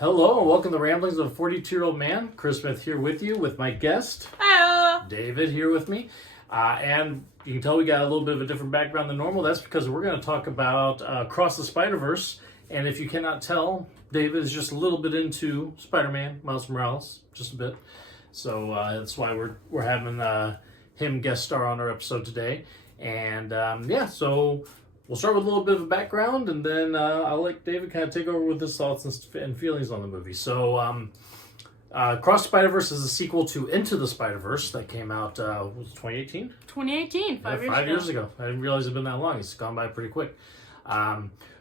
Hello and welcome to the Ramblings of a 42-year-old man. Chris Smith here with you with my guest, Hello. David, here with me. And you can tell we got a little bit of a different background than normal. That's because we're going to talk about Across the Spider-Verse. And if you cannot tell, David is just a little bit into Spider-Man, Miles Morales, just a bit. So that's why we're having him guest star on our episode today. And so we'll start with a little bit of a background, and then I'll let David kind of take over with his thoughts and feelings on the movie. So, Across the Spider-Verse is a sequel to Into the Spider-Verse that came out, was it 2018? 2018, 5 years ago. I didn't realize it had been that long. It's gone by pretty quick.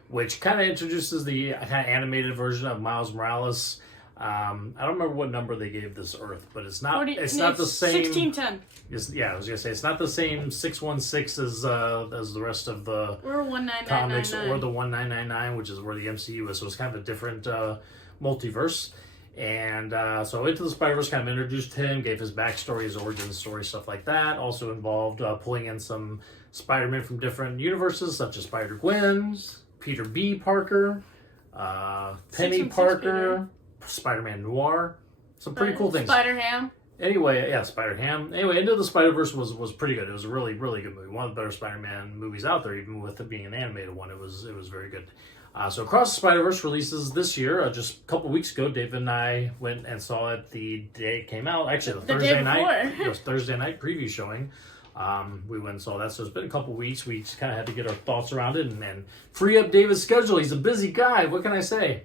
Which kind of introduces the kind of animated version of Miles Morales. I don't remember what number they gave this Earth, but it's not not the same. 1610. I was gonna say it's not the same 616 as the rest of the Or comics 19999. or the 1999, which is where the MCU is. So it's kind of a different multiverse. And so Into the Spider-Verse kind of introduced him, gave his backstory, his origin story, stuff like that. Also involved pulling in some Spider-Man from different universes, such as Spider-Gwen, Peter B. Parker, Penny Parker, Spider-Man Noir. Some pretty cool things. Spider-Ham. Anyway, yeah, Spider-Ham. Anyway, Into the Spider-Verse was pretty good. It was a really, really good movie. One of the better Spider-Man movies out there, even with it being an animated one. It was very good. So Across the Spider-Verse releases this year. Just a couple weeks ago, David and I went and saw it the day it came out. Actually, the Thursday night. It was Thursday night preview showing. We went and saw that. So it's been a couple weeks. We just kind of had to get our thoughts around it and free up David's schedule. He's a busy guy. What can I say?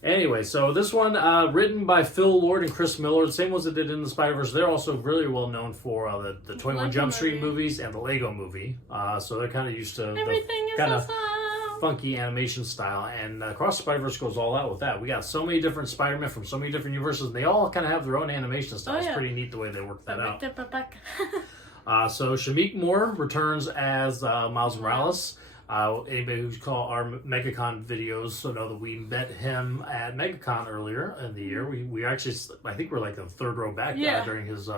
Anyway, so this one, written by Phil Lord and Chris Miller, the same ones that did In the Spider-Verse. They're also really well known for the 21 Jump Street movies and the Lego movie. So they're kind of used to Everything the kind is of awesome. funky animation style. And Across the Spider-Verse goes all out with that. We got so many different Spider-Man from so many different universes, and they all kind of have their own animation style. It's pretty neat the way they work that out. So Shamik Moore returns as Miles Morales. Anybody who's called our MegaCon videos so know that we met him at MegaCon earlier in the year. We actually, I think we're like the third row back during his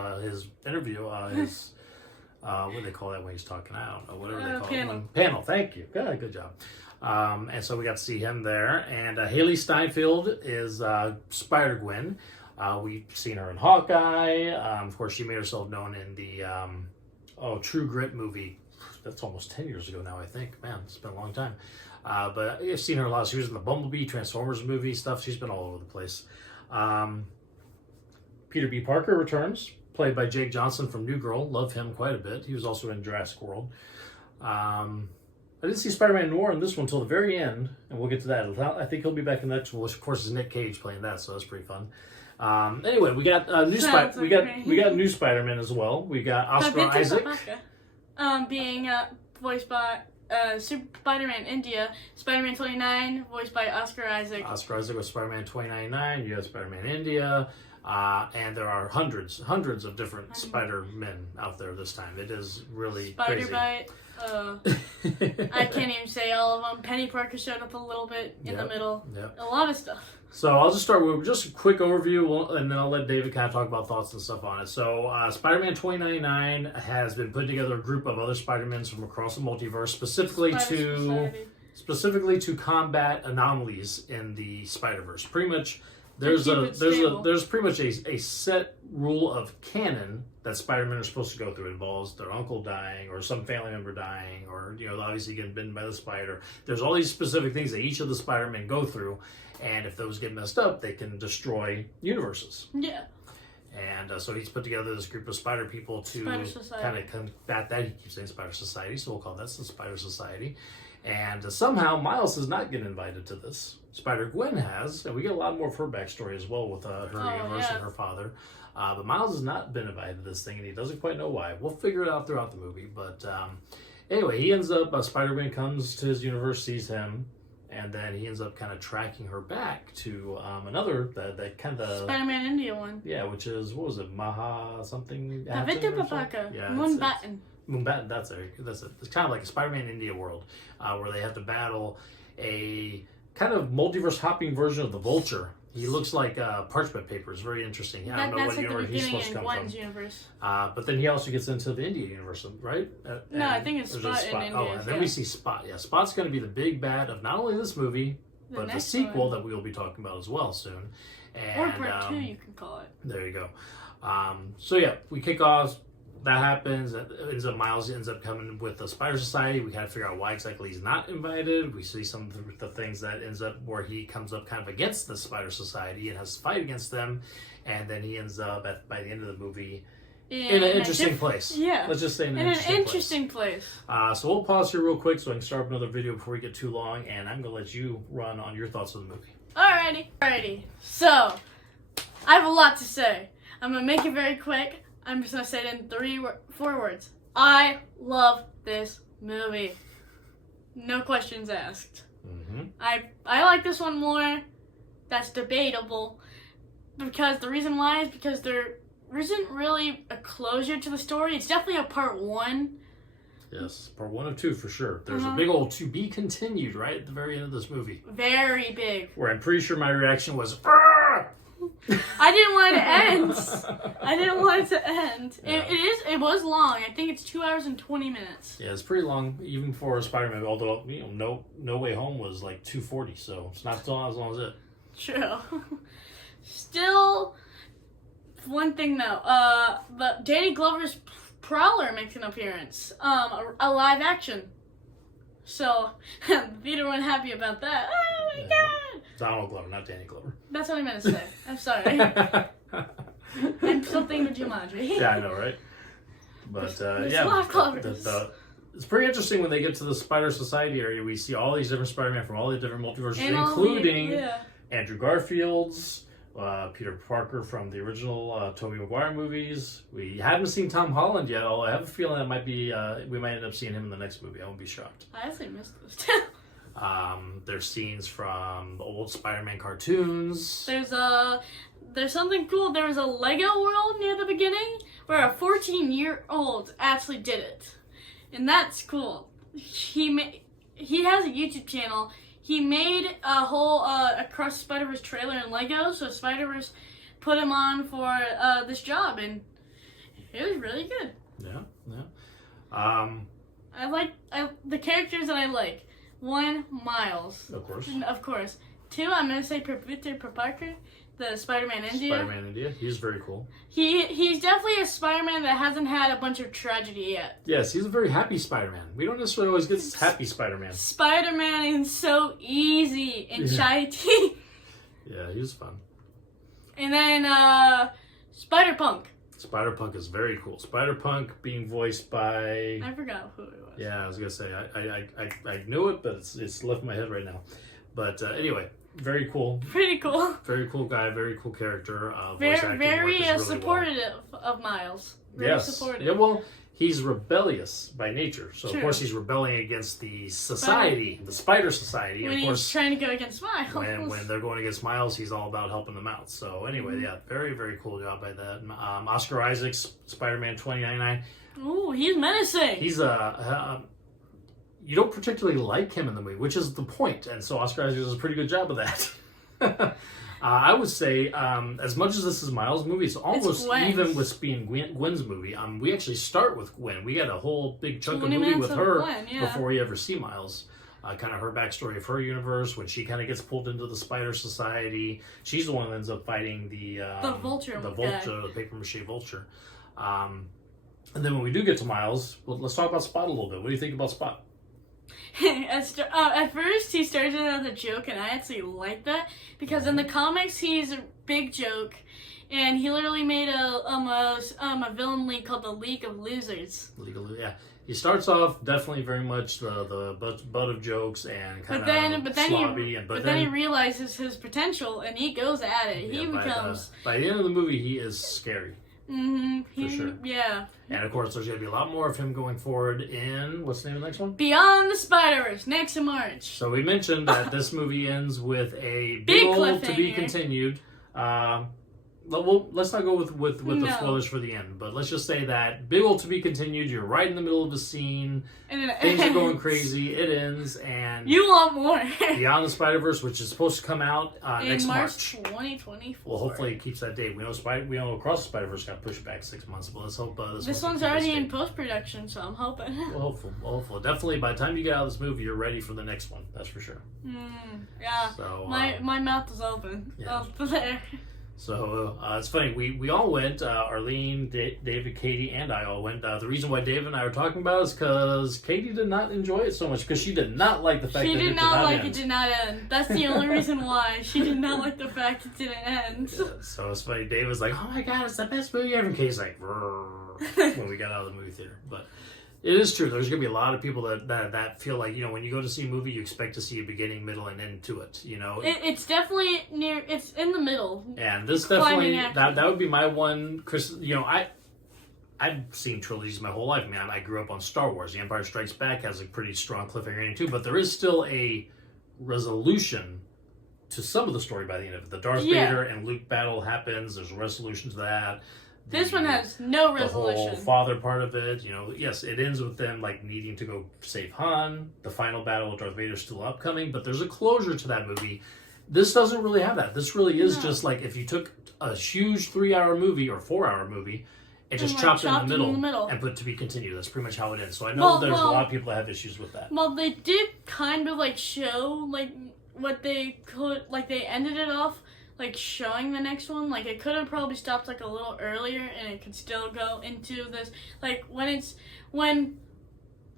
interview. What do they call that when he's talking? I don't know. Whatever they call it. Panel. Thank you. Good job. And so we got to see him there. And Haley Steinfeld is Spider-Gwen. We've seen her in Hawkeye. Of course, she made herself known in the True Grit movie. That's almost 10 years ago now, I think. Man, it's been a long time. But I've seen her a lot. She was in the Bumblebee, Transformers movie stuff. She's been all over the place. Peter B. Parker returns, played by Jake Johnson from New Girl. Love him quite a bit. He was also in Jurassic World. I didn't see Spider-Man Noir in this one until the very end, and we'll get to that. I think he'll be back in the next one, which of course is Nick Cage playing that, so that's pretty fun. Anyway, we got we got new Spider-Man as well. We got Oscar Isaac. Being voiced by Spider-Man India, Spider-Man 29, voiced by Oscar Isaac. Oscar Isaac was Spider-Man 2099. You have Spider-Man India, and there are hundreds of different Spider-Men out there this time. It is really crazy. Spider-Bite. I can't even say all of them. Penny Parker showed up a little bit in the middle. Yep. A lot of stuff. So I'll just start with just a quick overview, and then I'll let David kind of talk about thoughts and stuff on it. So Spider-Man 2099 has been putting together a group of other Spider-Mans from across the multiverse, specifically to combat anomalies in the Spider-Verse. Pretty much, there's pretty much a set rule of canon that Spider-Man are supposed to go through. It involves their uncle dying or some family member dying, or obviously getting bitten by the spider. There's all these specific things that each of the Spider-Men go through. And if those get messed up, they can destroy universes. Yeah. And so he's put together this group of spider people to kind of combat that. He keeps saying Spider Society, so we'll call that the Spider Society. And somehow Miles does not get invited to this. Spider-Gwen has, and we get a lot more of her backstory as well with her universe and her father. But Miles has not been invited to this thing, and he doesn't quite know why. We'll figure it out throughout the movie. But anyway, he ends up, Spider-Man comes to his universe, sees him, and then he ends up kind of tracking her back to another, that kind of... Spider-Man India one. Yeah, which is, what was it, Maha something? Yeah, Moonbatten. Moonbatten, that's it. It's kind of like a Spider-Man India world, where they have to battle a kind of multiverse hopping version of the Vulture. He looks like parchment paper. It's very interesting. I don't know what universe he's supposed to come from. Universe. But then he also gets into the India universe, right? No, I think it's Spot in India. Oh, and then we see Spot. Yeah, Spot's going to be the big bad of not only this movie, but the sequel that we will be talking about as well soon. And, or part 2, you can call it. There you go. So yeah, we kick off. That happens. Miles ends up coming with the Spider Society. We kind of figure out why exactly he's not invited. We see some of the things that ends up where he comes up kind of against the Spider Society and has to fight against them. And then he ends up by the end of the movie in an interesting place. Yeah. Let's just say in an interesting place. So we'll pause here real quick so I can start up another video before we get too long. And I'm going to let you run on your thoughts of the movie. Alrighty. So, I have a lot to say. I'm going to make it very quick. I'm just going to say it in 4 words. I love this movie. No questions asked. Mm-hmm. I like this one more. That's debatable. Because the reason why is because there isn't really a closure to the story. It's definitely a part 1. Yes, part 1 of 2 for sure. There's a big old to be continued right at the very end of this movie. Very big. Where I'm pretty sure my reaction was, "Argh!" I didn't want it to end. I didn't want it to end. Yeah. It was long. I think it's 2 hours and 20 minutes. Yeah, it's pretty long, even for a Spider-Man. Although No Way Home was like 2:40, so it's not as long as it. True. Still, one thing though. But Danny Glover's Prowler makes an appearance. A live action. So, Peter wasn't happy about that. Oh my god! Donald Glover, not Danny Glover. That's what I meant to say. I'm sorry. I'm something to Jumanji. Yeah, I know, right? But there's a lot of Glovers. It's pretty interesting when they get to the Spider Society area. We see all these different Spider-Man from all the different multiverses, including Andrew Garfield's, Peter Parker from the original Tobey Maguire movies. We haven't seen Tom Holland yet, although I have a feeling that might be we might end up seeing him in the next movie. I won't be shocked. I actually missed those too. There's scenes from the old Spider-Man cartoons. There's something cool. There was a Lego world near the beginning where a 14-year-old actually did it, and that's cool. He has a YouTube channel. He made a whole Across the Spider-Verse trailer in Lego, so Spider-Verse put him on for this job, and it was really good. Yeah. I like the characters that I like. 1, Miles. Of course. 2, I'm going to say Peter Parker, the Spider-Man India. He's very cool. He's definitely a Spider-Man that hasn't had a bunch of tragedy yet. Yes, he's a very happy Spider-Man. We don't necessarily always get happy Spider-Man. Spider-Man is so easy and shitey. Yeah, he was fun. And then Spider-Punk. Spider-Punk is very cool. Spider-Punk being voiced by... I forgot who it was. Yeah, I was going to say, I knew it, but it's left my head right now. But anyway, very cool. Pretty cool. Very cool guy, very cool character. Very supportive of Miles. Very supportive. Yeah, well, he's rebellious by nature. So, of course, he's rebelling against the society, the Spider Society. When he's trying to go against Miles. When they're going against Miles, he's all about helping them out. So, anyway, yeah, very, very cool job by that. Oscar Isaac's Spider-Man 2099. Ooh, he's menacing. He's you don't particularly like him in the movie, which is the point. And so Oscar Isaac does a pretty good job of that. I would say, as much as this is Miles' movie, it's almost even with being Gwen's movie. We actually start with Gwen. We got a whole big chunk of movie with her before we ever see Miles. Kind of her backstory of her universe, when she kind of gets pulled into the Spider Society. She's the one that ends up fighting the Vulture, the papier-mâché Vulture. And then when we do get to Miles, let's talk about Spot a little bit. What do you think about Spot? At first, he started as a joke, and I actually like that because in the comics, he's a big joke, and he literally made a villain league called the League of Losers. Yeah. He starts off definitely very much the butt of jokes and kind of sloppy. But then he realizes his potential, and he goes at it. Yeah, by the end of the movie, he is scary. Mm-hmm. For sure. Yeah. And of course, there's going to be a lot more of him going forward in, what's the name of the next one? Beyond the Spider-Verse, next in March. So we mentioned that this movie ends with a big old to be continued. let's not go with the spoilers for the end, but let's just say that big ol' to be continued. You're right in the middle of a scene, and things are going crazy. It ends, and you want more. Beyond the Spider-Verse, which is supposed to come out next March 2024. Well, hopefully it keeps that date. We know Across the Spider-Verse got pushed back 6 months, but let's hope this one's already in post-production, so I'm hoping. Well, hopeful. Definitely, by the time you get out of this movie, you're ready for the next one. That's for sure. Yeah. So, my mouth is open. Yeah. There. So it's funny. We all went. Arlene, David, Katie, and I all went. The reason why David and I were talking about it is because Katie did not enjoy it so much because she did not like the fact that it did not end. It did not end. That's the only reason why she did not like the fact it didn't end. Yeah, so it's funny. Dave was like, "Oh my god, it's the best movie ever." And Katie's like, when we got out of the movie theater, but. It is true. There's going to be a lot of people that feel like, when you go to see a movie, you expect to see a beginning, middle, and end to it. It's definitely near. It's in the middle. And this definitely that would be my one. Chris, I've seen trilogies my whole life. Man, I grew up on Star Wars. The Empire Strikes Back has a pretty strong cliffhanger ending too, but there is still a resolution to some of the story by the end of it. The Darth Vader and Luke battle happens. There's a resolution to that. This one has no resolution. The whole father part of it, yes, it ends with them needing to go save Han. The final battle with Darth Vader is still upcoming, but there's a closure to that movie. This doesn't really have that. This really is just like if you took a huge 3-hour movie or 4-hour movie and just chopped it in the middle and put to be continued. That's pretty much how it ends. So I know there's a lot of people that have issues with that. Well, they did kind of show what they could, they ended it off. Showing the next one, it could have probably stopped a little earlier, and it could still go into this. When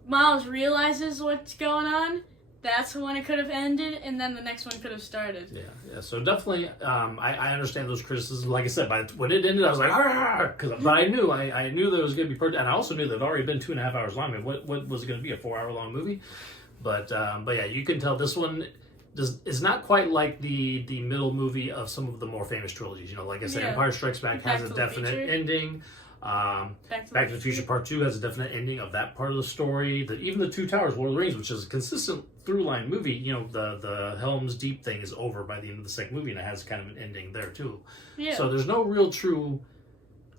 Miles realizes what's going on, that's when it could have ended, and then the next one could have started. Yeah. So definitely, I understand those criticisms. Like I said, when it ended, I was like, but I knew that it was going to be perfect, and I also knew that it had already been 2.5 hours long. I mean, what was it going to be, a 4-hour long movie? But yeah, you can tell this one. It's not quite like the middle movie of some of the more famous trilogies. Like I said, Empire Strikes Back has a definite ending. Back to the Future Part 2 has a definite ending of that part of the story. Even the Two Towers, Lord of the Rings, which is a consistent through-line movie, the Helm's Deep thing is over by the end of the second movie, and it has kind of an ending there, too. Yeah. So there's no real true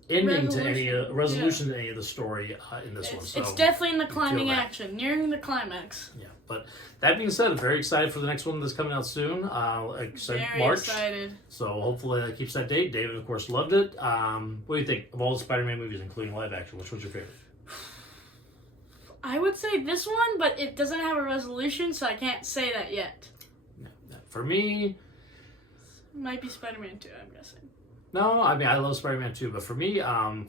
ending to any resolution to any of the story in this one. So it's definitely in the climbing action, nearing the climax. Yeah, but that being said, I'm very excited for the next one that's coming out soon. Like I said, March. Excited. So hopefully that keeps that date. David, of course, loved it. What do you think of all the Spider-Man movies, including live action? Which one's your favorite? I would say this one, but it doesn't have a resolution, so I can't say that yet. No. For me, it might be Spider-Man 2, I'm guessing. No, I mean, I love Spider-Man 2, but for me, I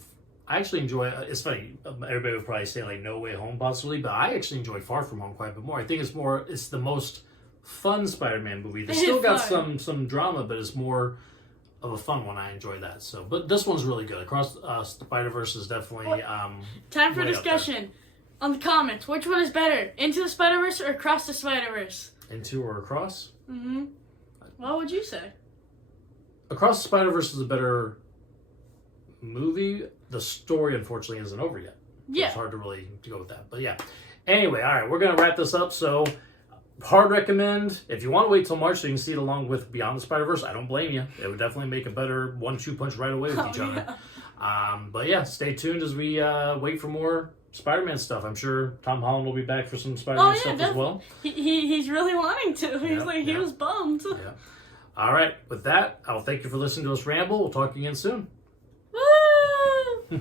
actually enjoy, it's funny, everybody would probably say No Way Home possibly, but I actually enjoy Far From Home quite a bit more. I think it's the most fun Spider-Man movie. They still got some drama, but it's more of a fun one. I enjoy that. So, but this one's really good. Across the Spider-Verse is definitely time for discussion on the comments. Which one is better, Into the Spider-Verse or Across the Spider-Verse? Into or Across? Mm-hmm. What would you say? Across the Spider-Verse is a better movie. The story, unfortunately, isn't over yet. Yeah. It's hard to go with that. But yeah. Anyway, all right, we're going to wrap this up. So, hard recommend. If you want to wait till March so you can see it along with Beyond the Spider-Verse, I don't blame you. It would definitely make a better 1-2 punch right away with each other. But yeah, stay tuned as we wait for more Spider-Man stuff. I'm sure Tom Holland will be back for some Spider-Man stuff as well. He's really wanting to. He was bummed. Yeah. All right. With that, I'll thank you for listening to us ramble. We'll talk again soon. Woo!